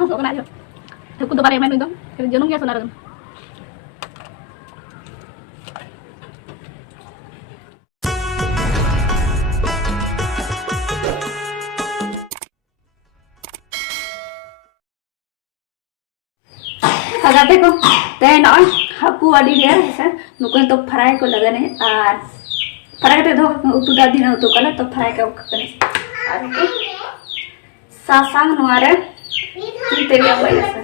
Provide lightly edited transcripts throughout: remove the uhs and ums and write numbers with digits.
Masuk kena aja. Aku tuh bareng main itu. Jangan ya saudara. Agak ko teh noy haku adi dia है नुकन तो fry को लगाने और fry ते दो उतु दा दिन उतु कला तो फ्राई का करने और को सासांग नोरे तीते के वजह से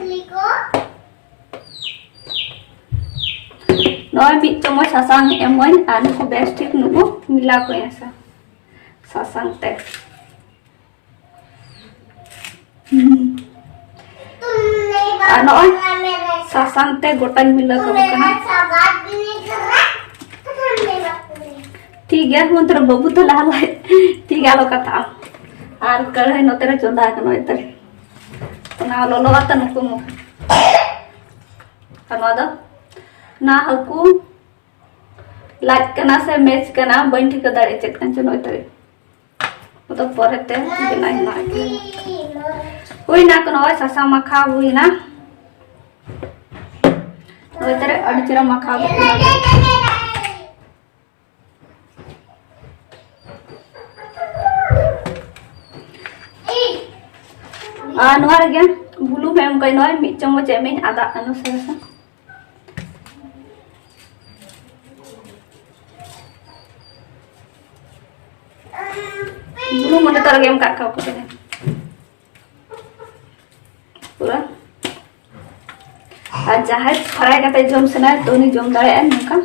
नोय मी चम्मच सासांग एमवन और को बेस्ट ठीक नुको मिला को ऐसा सासांग ते नोय सासांग ते गोटान मिला को कना ठीक है मंत्र बाबू तो लाल है ठीक है लो कथा और कढ़ाई नोतेरे चोंदा कनो इतर ना लोलो आता नुको मु कनो द ना हकू लाज कना से मैच कना बन ठीक दाड़े चेक कन चनो इतर तो परते बिना ही ना हुई ना कनो सासा मखा हुई ना तो इतर अड़चरा मखा नोर गया बुलू में कई नोय मी चम्मच एमिन आदा अनुसार से बुलू मने तर गेम का खाओ को पूरा आज जहां फ्राई करते जम सना तो नहीं जम दाड़े नका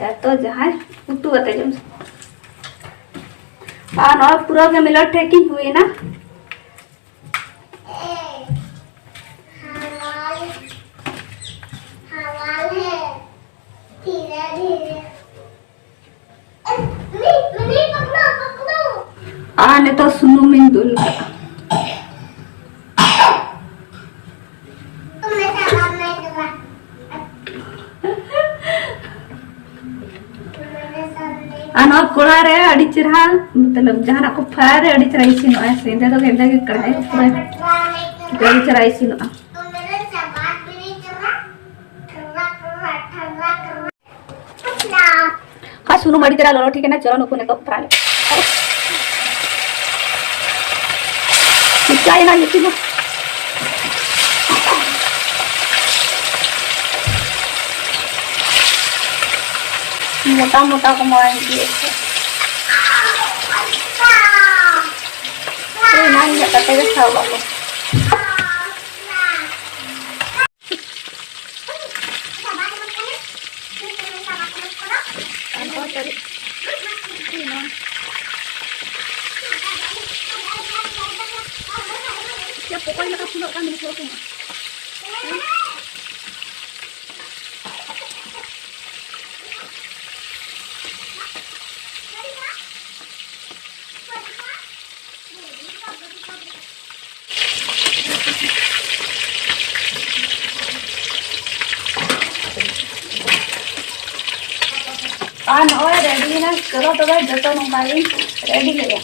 या तो जहां उतु करते जम नोर पूरा के मिला ठेकी हुई ना आने तो सुनो मिन दुल आना कोड़ा रे अड़ी चिरहा मतलब जहां को फ्राई रे अड़ी चिराई सी नो ऐसे इंदे तो गेंदा के कढ़ाई पूरा गई चिराई सी नो हाँ सुनो मड़ी तेरा लो ठीक है ना चलो नुको ने तो फ्राई क्या है ना ये चीज़ मोटा मोटा को मारेंगे ये ना ये कटे के खाओ बाबू ya pokoknya lekas dulu kan dulu और रेडी ना चलो तो भाई जतो नंबारी रेडी ले गया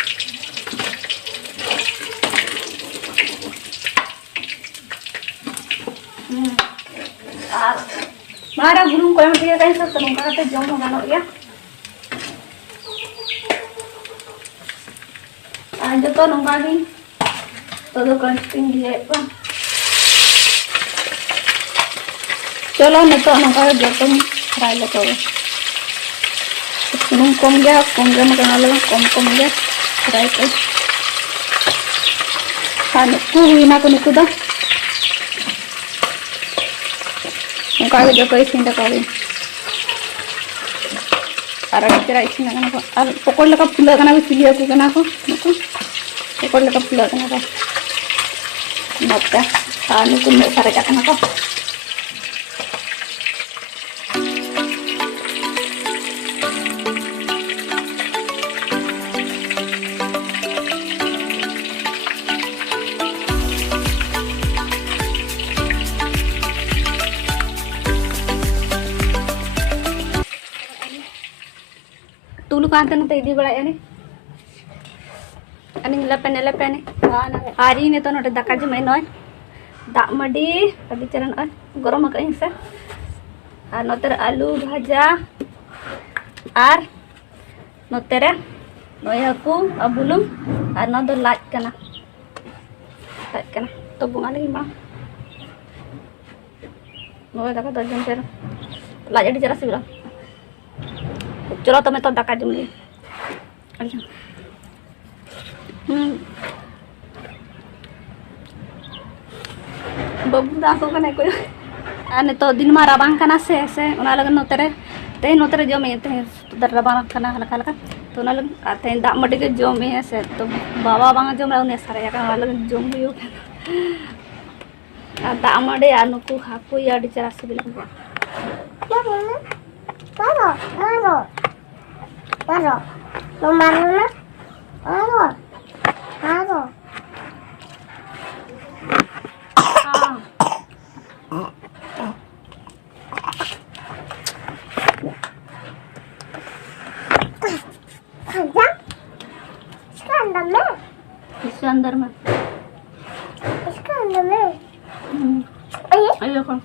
मारा गुरु को एम कहीं सब तो नंगा ते जम गानो गया आज जतो नंगा गी तो कंटिंग दिए चलो नहीं तो नंगा जतो फ्राई ले तो सुनूम कम गया मगर लगा कम गया फ्राई कर खाने को हुई ना को निकू दा उनका जो कोई सीन का भी अरे तेरा इसी ना को और पकड़ लगा फुला करना भी सिलिया को करना को पकड़ लगा फुला करना का मत खाने को नहीं सारे का करना को tulu kanten te idi bada yani ani lepen hari ini to note daka jeme noy दाग मडी अभी चरण गरम कहीं से और नोते आलू भाजा और नोते नई हाकू और बुलुंग और ना दो लाज कना तो बुंगा लगी मा नोए दाका दो जन तेरा लाज अड़ी जरा सिबिला चलो तो मैं तो दाका जम ली बाबू दाको कने को आने तो दिन मा राबांग कना से उना लगन नोतरे ते नोतरे जमे ते दर राबांग कना हलका हलका तो उना लगन आते दा मडी के जमे से तो बाबा बांग जम उने सारे का उना लगन जम हुयो आ दा मडी आ नुकु हाकु या अडी चरा सिबिला मारो मारो मारो लो मारो ना मारो मारो इसके अंदर में अयो कौन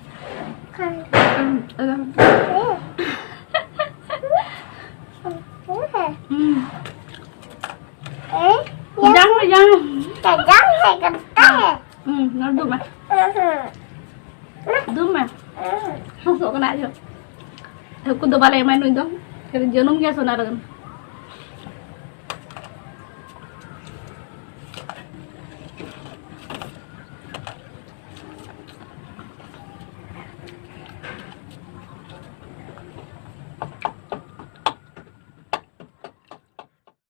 दूँ मैं हाँ सो कना जो को दो बाले मैं नुई दो फिर जनम गया सोना रगन